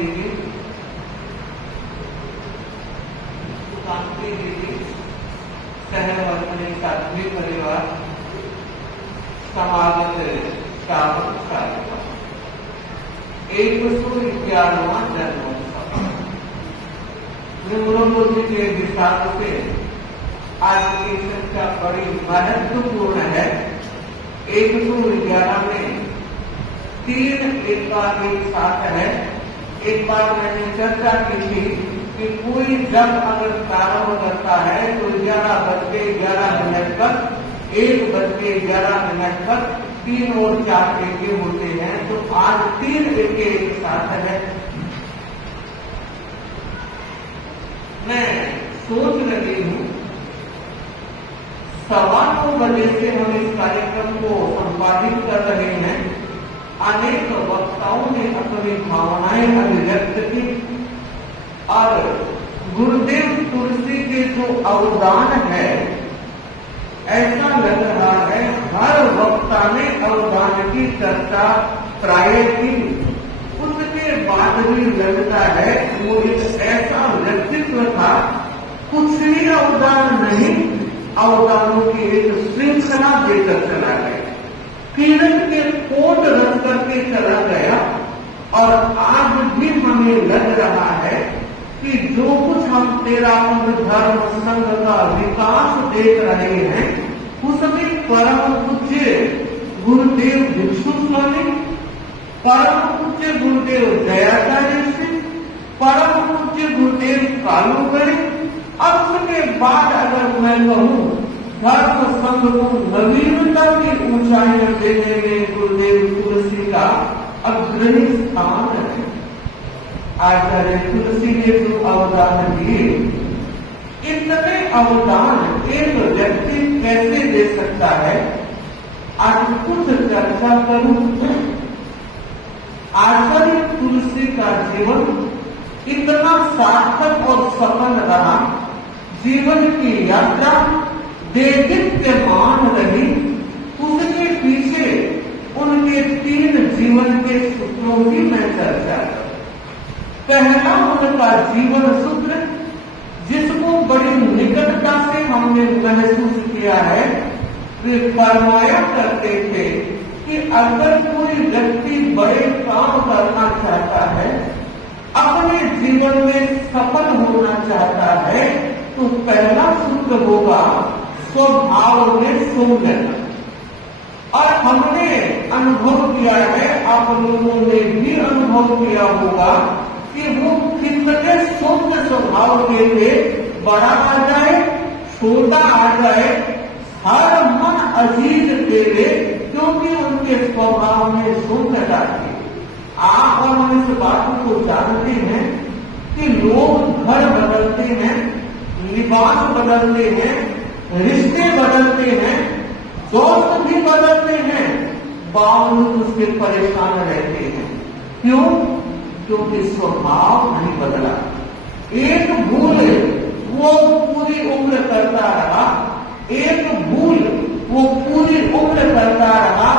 दीदी, शांति दीदी, सहवर्तनी साध्वी परिवार, समागत श्रावण कार्यक्रम 111वां जन्मोत्सव निम्नों के विस्तार से आज की चर्चा बड़ी महत्वपूर्ण है। 111 में 3 एक बार एक साथ है। एक बार मैंने चर्चा की थी कि कोई जब अगर प्रारंभ करता है तो 11:11 पर 1:11 पर 3 और 4 एके होते हैं। तो आज 3 एके एक साथ है। मैं सोच रही हूं 9:15 बजे से हम इस कार्यक्रम को संपादित कर रहे हैं। अनेक वक्ताओं ने अपनी भावनाएं अभिव्यक्त की और गुरुदेव तुलसी के जो अवदान है, ऐसा लग रहा है हर वक्ता ने अवदान की चर्चा प्राय की। उसके बाद भी लगता है वो एक ऐसा व्यक्तित्व था, कुछ भी अवदान नहीं, अवदानों की एक श्रृंखला देकर चला गया, किरण के कोट रख करके चला गया। और आज भी हमें लग रहा है कि जो कुछ हम 13 धर्म संघ का विकास देख रहे हैं, उसमें परम पूज्य गुरुदेव भिक्षु स्वामी, परम पूज्य गुरुदेव दयाचार्य सिंह, परम पूज्य गुरुदेव कालूगढ़ी, अब उसके बाद अगर मैं कहूं धर्म संघ को नवीनता की ऊंचाइयां देने में गुरुदेव तुलसी का अग्रणी स्थान है। आचार्य तुलसी ने जो अवदान दिए, इतने अवदान एक व्यक्ति कैसे दे सकता है, आज कुछ चर्चा करूं। आचार्य तुलसी का जीवन इतना सार्थक और सफल रहा, जीवन की यात्रा देदीप्यमान रही। उसके पीछे उनके 3 जीवन के सूत्रों की मैं चर्चा करूं। पहला उनका जीवन सूत्र, जिसको बड़ी निकटता से हमने महसूस किया है, वे फरमाया करते थे कि अगर कोई व्यक्ति बड़े काम करना चाहता है, अपने जीवन में सफल होना चाहता है, तो पहला सूत्र होगा स्वभाव में सौम्यता। और हमने अनुभव किया है, आप लोगों ने भी अनुभव किया होगा कि वो कितने सौम्य स्वभाव के थे। बड़ा आ जाए, छोटा आ जाए, हर मन अजीज तेरे, क्योंकि उनके स्वभाव में सौम्यता थी। आप और हम इस बात को जानते हैं कि लोग घर बदलते हैं, लिबास बदलते हैं, रिश्ते बदलते हैं, दोस्त भी बदलते हैं, बावजूद उसके परेशान रहते हैं। क्यों? क्योंकि स्वभाव नहीं बदला। एक भूल वो पूरी उम्र करता रहा, एक भूल वो पूरी उम्र करता रहा।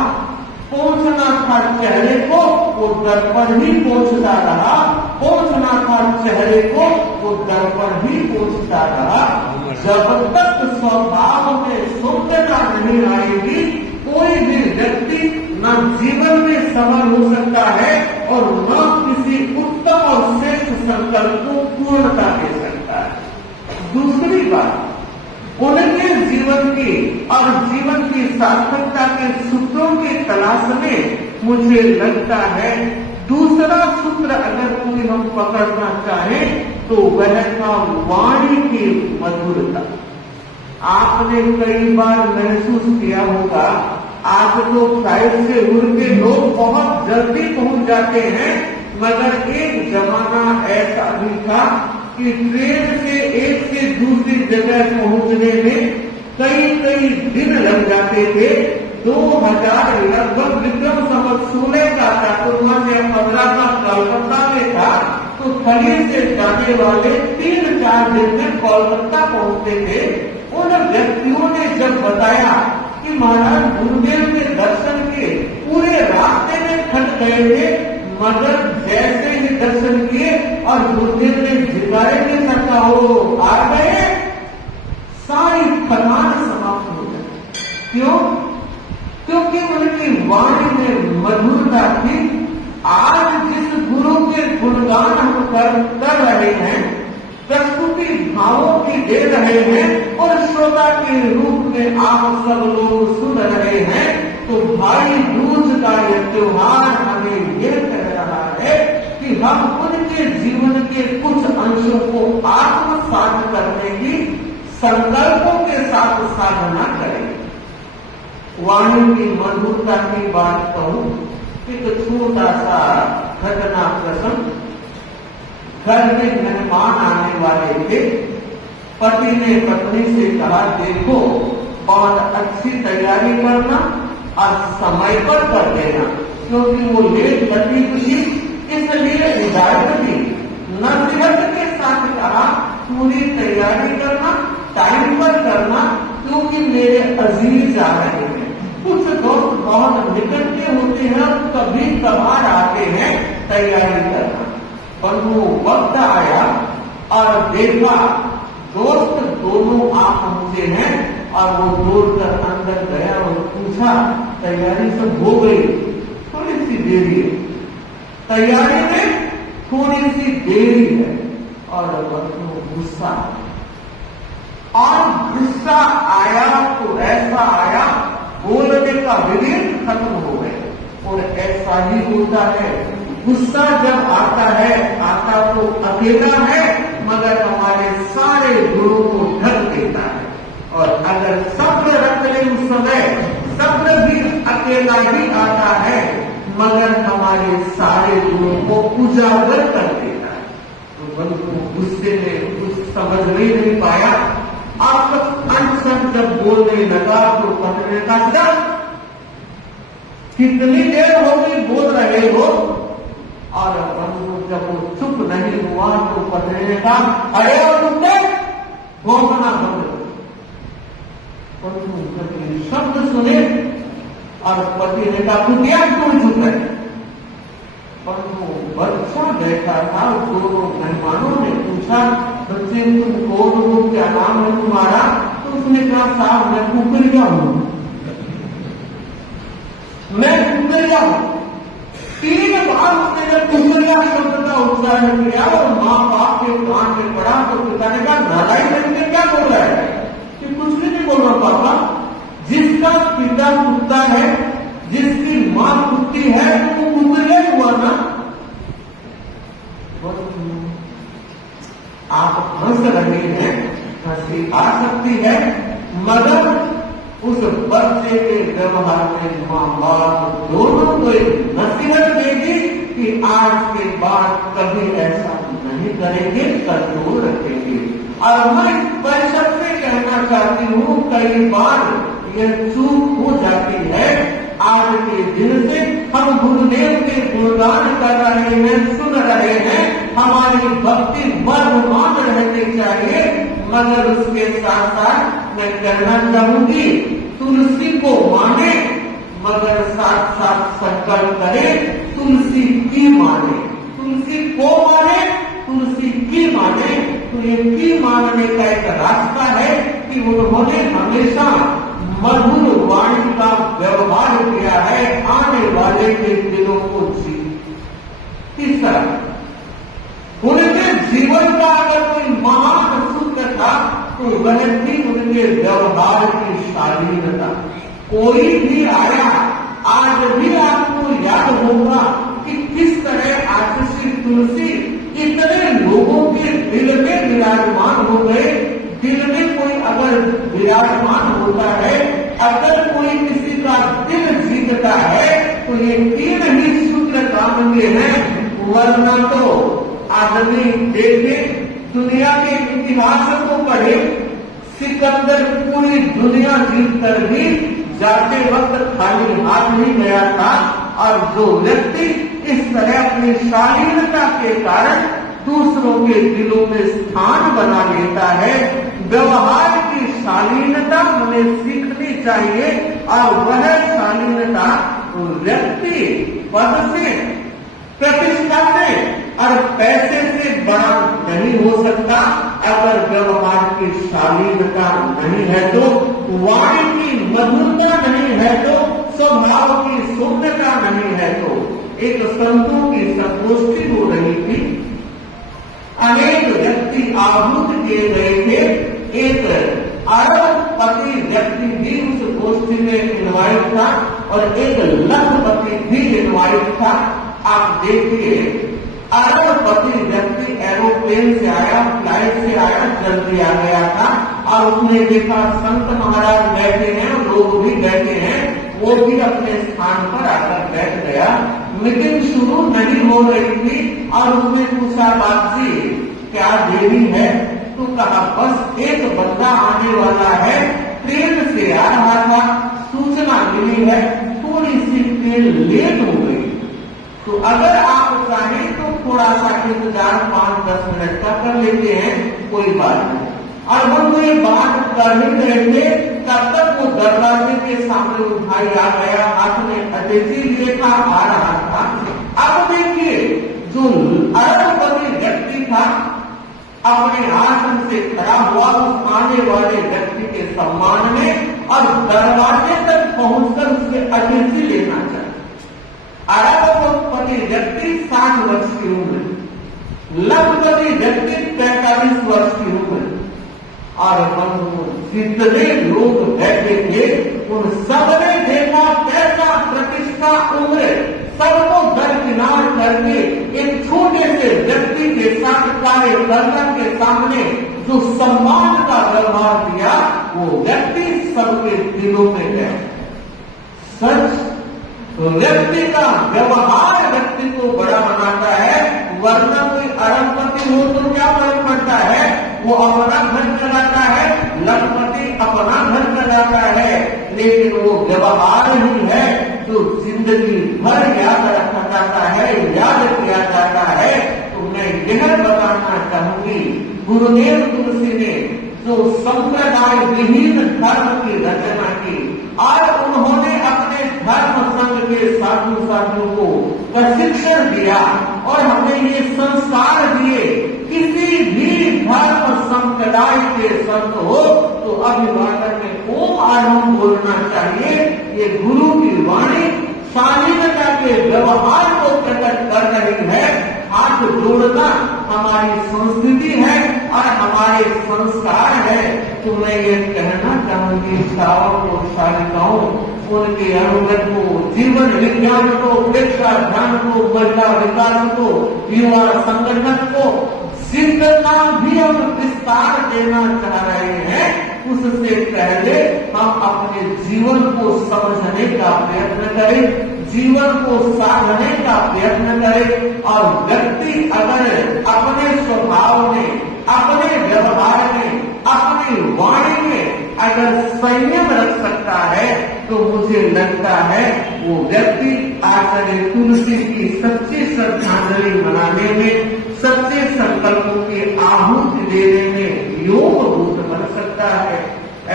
पहुंचना था चेहरे को, वो दर्पण ही पहुंचता रहा। पहुंचना था चेहरे को, वो दर्पण ही पहुंचता रहा। जब तक स्वभाव में सौम्यता नहीं आएगी, कोई भी व्यक्ति न जीवन में सफल हो सकता है और न किसी उत्तम और श्रेष्ठ संकल्प को पूर्णता दे सकता है। दूसरी बात, उनके जीवन की और जीवन की सार्थकता के सूत्रों की तलाश में मुझे लगता है दूसरा सूत्र अगर कोई हम पकड़ना चाहें तो वह था वाणी की मधुरता। आपने कई बार महसूस किया होगा, आज तो फ्लाइट से उड़ के लोग बहुत जल्दी पहुंच जाते हैं, मगर एक जमाना ऐसा भी था कि ट्रेन से एक से दूसरी जगह पहुंचने में कई दिन लग जाते थे। 2000 लगभग विक्रम संवत 16 का चातुर्मास या 15 का कोलकाता में था, तो खली से जाने वाले 3-4 दिन में कोलकाता पहुंचते थे। उन व्यक्तियों ने जब बताया कि महाराज गुरुदेव के दर्शन के पूरे रास्ते में थक गए थे, मगर जैसे ही दर्शन किए और गुरुदेव ने जयकारे के साथ हो आ गए, सारी थकान समाप्त हो गई। क्यों? क्योंकि उनकी वाणी में मधुरता थी। आज जिस गुरु के गुणगान हम कर रहे हैं, प्रस्तुति भावों की दे रहे हैं और श्रोता के रूप में आप सब लोग सुन रहे हैं, तो भाई दूज का यह त्योहार हमें यह कह रहा है कि हम उनके जीवन के कुछ अंशों को आत्मसात करने की संकल्पों के साथ साधना करें। वाणी की मधुरता की बात कहूं, एक छोटा सा घटना प्रसंग। घर में मेहमान आने वाले थे। पति ने पत्नी से कहा, देखो बहुत अच्छी तैयारी करना और समय पर कर देना, क्योंकि वो लेट बची थी, इसलिए हिदायत दी। नसीहत के साथ कहा, पूरी तैयारी करना, टाइम पर करना, क्योंकि मेरे अजीज आ रहे हैं। कुछ दोस्त बहुत निकट के होते हैं, कभी कभार आते हैं, तैयारी करना। पर वो वक्त आया और देखा दोस्त दोनों आप मुझे हैं, और वो दौड़कर अंदर गया और पूछा, तैयारी सब हो गई? थोड़ी सी देरी है, तैयारी में थोड़ी सी देरी है। और गुस्सा, और गुस्सा आया तो ऐसा आया, बोलने का विवेक खत्म हो गया। और ऐसा ही होता है, गुस्सा जब आता है, आता तो अकेला है, मगर हमारे सारे गुणों को ढक देता है। और अगर सब्र रख ले उस समय, सब्र भी अकेला ही आता है, मगर हमारे सारे गुणों को उजागर कर देता है। तो बंधु गुस्से में कुछ समझ नहीं पाया। आप अंत जब बोलने लगा तो पत्नी ने कहा, कितनी देर हो गई बोल रहे हो? और बंधु जब वो चुप नहीं हुआ तो पत्नी ने कहा, अरे और तुमने भोंकना बंद। बंधु शब्द सुने और पति ने कहा, तू क्या क्यों चुप है? बंधु बच्चा बैठा था, दोनों मेहमानों ने पूछा, बच्चे तुम कौन हो, क्या नाम है तुम्हारा? तो उसने कहा, साहब मैं कुकरिया हूं, मैं कुकरिया हूं। 3 बार उसने जब कुकरिया शब्द का उच्चारण किया और माँ बाप के कान में पड़ा तो पिता ने कहा, नारायण करके क्या बोल रहा है? कि कुछ भी नहीं बोल रहा पापा, जिसका पिता कुत्ता है, जिसकी माँ कुत्ती है, तो वो कुकरिया हुआ ना। आप हंस रहे हैं, हंसी आ सकती है, मगर उस बच्चे के व्यवहार में माँ बाप दोनों को एक नसीहत देगी कि आज के बाद कभी ऐसा नहीं करेंगे, कंट्रोल रखेंगे। और मैं परिषद से कहना चाहती हूँ, कई बार यह चूक हो जाती है। आज के दिन से हम गुरुदेव के गुणगान कर रहे हैं, सुन रहे हैं, हमारी भक्ति वर्धमान रहनी चाहिए, मगर उसके साथ साथ मैं कहना चाहूंगी, तुलसी को माने मगर साथ साथ संकल्प करे तुलसी की माने। तुलसी को माने, तुलसी की माने। तो ये की मानने का एक रास्ता है कि उन्होंने हमेशा मधुर वाणी का व्यवहार किया है, आने वाले के दिलों को जीत। तीसरा, उनके जीवन का अगर कोई महान सूत्र था तो वह थी उनके व्यवहार की शालीनता। कोई भी आया, आज भी आपको याद होगा कि किस तरह आज श्री तुलसी इतने लोगों के दिल में विराजमान हो गए। दिल में कोई अगर विराजमान होता है, अगर कोई किसी का दिल जीतता है, तो ये 3 ही सूत्र काम में हैं। वरना तो आदमी देखे, दुनिया के इतिहास को पढ़े, सिकंदर पूरी दुनिया जीत कर भी जाते वक्त खाली हाथ नहीं गया था। और जो व्यक्ति इस तरह अपनी शालीनता के कारण दूसरों के दिलों में स्थान बना लेता है, व्यवहार की शालीनता हमें सीखनी चाहिए। और वह शालीनता व्यक्ति पद से प्रतिष्ठा से और पैसे से बड़ा नहीं हो सकता अगर व्यवहार की शालीनता नहीं है तो, वाणी की मधुरता नहीं है तो, स्वभाव की शुद्धता नहीं है तो। एक संतों की संगोष्ठी हो रही थी, अनेक व्यक्ति आहूत किए गए थे। एक अरबपति व्यक्ति भी उस गोष्ठी में इनवाइट था और एक लखपति भी इनवाइट था। आप देखिए, अरबपति व्यक्ति एरोप्लेन से आया, फ्लाइट से आया, जल्दी आ गया था और उसने देखा संत महाराज बैठे हैं, लोग भी बैठे हैं, वो भी अपने स्थान पर आकर बैठ गया। मीटिंग शुरू नहीं हो रही थी और उसने पूछा, बाप जी क्या देरी है? तो कहा बस एक बंदा आने वाला है, ट्रेन से आ रहा था, सूचना मिली है, थोड़ी सी ट्रेन लेट हो गई, तो अगर आप चाहें तो थोड़ा सा इंतजार 5-10 मिनट का कर लेते हैं, कोई बात नहीं। और वो ये बात कर ही रहे थे, तब तक वो दरवाजे के सामने वो भाई आ गया, हाथ में अतिथि लिए था, आ रहा था। अब देखिए, जो अरबपति व्यक्ति था अपने आसन से खड़ा हुआ उस आने वाले व्यक्ति के सम्मान में और दरवाजे तक पहुंचकर उसके अतिथि लेना चाहिए। अरबपति व्यक्ति 60 वर्ष की उम्र, लखपति व्यक्ति 45 वर्ष की उम्र, और जितने लोग बैठे थे उन सबने देखा कैसा प्रतिष्ठा उम्र, सबको दरकिनार करके एक छोटे से व्यक्ति के साथ कार्यकर्ता के सामने जो सम्मान का व्यवहार दिया, वो व्यक्ति सबके दिलों में है। सच, व्यक्ति का व्यवहार व्यक्ति को बड़ा बनाता है, वरना कोई अरबपति हो तो क्या फर्क पड़ता है, वो अपना घर चलाता है, लखपति अपना घर चलाता है, लेकिन वो व्यवहार ही है जो जिंदगी भर याद रखा जाता है, याद किया जाता है। तो मैं यह बताना चाहूंगी, गुरुदेव तुलसी ने जो संप्रदाय विहीन धर्म की रचना की और उन्होंने अपने धर्म संघ के साधु साधियों को प्रशिक्षण दिया और हमें ये संस्कार दिए, किसी भी धर्म संप्रदाय के संत हो तो अभिवादन में ओम आरंभ बोलना चाहिए। ये गुरु की वाणी शालीनता के व्यवहार को प्रकट कर रही है। हाथ जोड़ना हमारी संस्कृति है और हमारे संस्कार है। तो मैं ये कहना चाहूंगी शावक को, शालिकाओं, उनके अनुगत को, जीवन विज्ञान को, प्रेक्षाध्यान को, महिला विकास को, युवा संगठन को जितना भी हम विस्तार देना चाह रहे हैं, उससे पहले हम अपने जीवन को समझने का प्रयत्न करें, जीवन को साधने का प्रयत्न करें। और व्यक्ति अगर अपने स्वभाव में, अपने व्यवहार में, अपनी वाणी में अगर संयम रख सकता है तो मुझे लगता है वो व्यक्ति आचार्य तुलसी की सच्ची श्रद्धांजलि मनाने में, सच्चे संकल्पों की आहुति देने में योगभूत बन सकता है।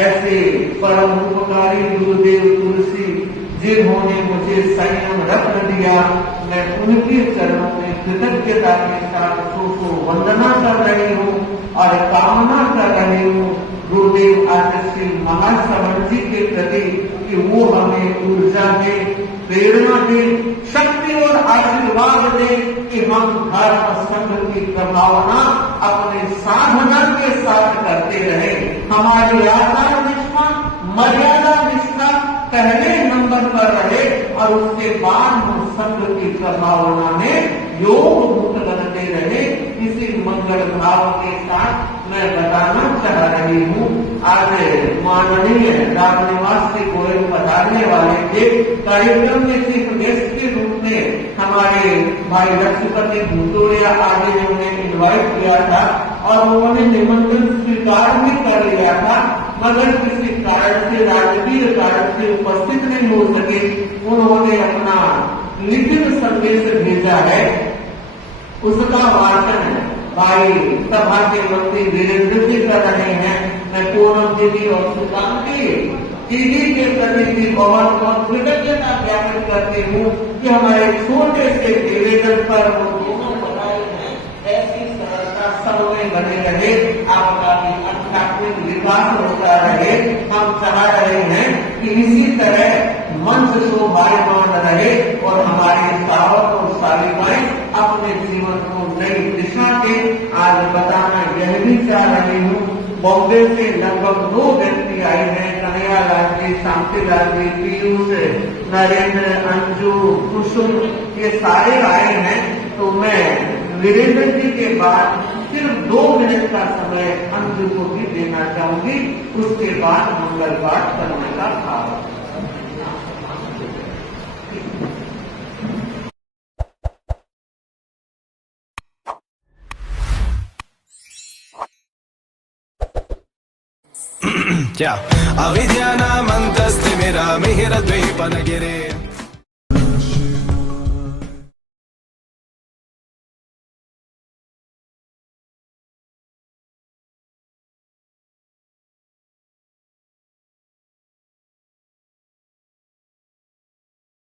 ऐसे परम उपकारी गुरुदेव तुलसी जिन्होंने मुझे संयम रख दिया, मैं उनके चरणों में कृतज्ञता के साथ वंदना कर रही हूँ और कामना कर रही हूँ गुरुदेव आचार्य श्री महाश्रवण जी के प्रति कि वो हमें ऊर्जा दे, प्रेरणा दे, शक्ति और आशीर्वाद दे कि हम धर्म संघ की प्रभावना अपने साधना के साथ करते रहे। हमारी आचार निष्ठा, मर्यादा निष्ठा पहले नंबर पर रहे और उसके बाद हम संघ की प्रभावना में योगभूत बनते रहे। इसी मंगल भाव के साथ मैं बताना चाह रही हूँ, आज माननीय रामनिवास से गोयल पधारने वाले थे। कार्यक्रम में सिर्फ गेस्ट के रूप में हमारे भाई लक्ष्मीपति भूतोड़िया आदि ने उन्हें इन्वाइट किया था और उन्होंने निमंत्रण स्वीकार भी कर लिया था, मगर किसी कारण से, राजकीय कारण से उपस्थित नहीं हो सके। उन्होंने अपना लिखित संदेश भेजा है, उसका वाचन भाई सभा के मंत्री वीरेंद्र जी कर रहे हैं। मैं पूनम दीदी और सुकांति दीदी के प्रति भी बहुत बहुत कृतज्ञता ज्ञापित करती हूँ। कि हमारे छोटे से निवेदन पर वो दोनों बनाए हैं ऐसी सरलता समय बने रहे, आपका भी आध्यात्मिक विकास होता रहे। हम चाह रहे हैं कि इसी तरह मंच शोभायमान रहे और हमारे सावक और सालिकाएं अपने जीवन को नई दिशा के आज बताना यह भी चाह रही हूँ। बॉम्बे से लगभग 2 व्यक्ति आए हैं, कन्हैया लाल जी, शांति लाल जी, पीयूष, नरेंद्र, अंजू, कुसुम, ये सारे आए हैं। तो मैं वीरेंद्र जी के बाद सिर्फ 2 मिनट का समय अंजू को भी देना चाहूंगी, उसके बाद मंगल पाठ करने का भाव। क्या अविद्यानामन्तस्तिमिरमिहिरद्वीपनगिरे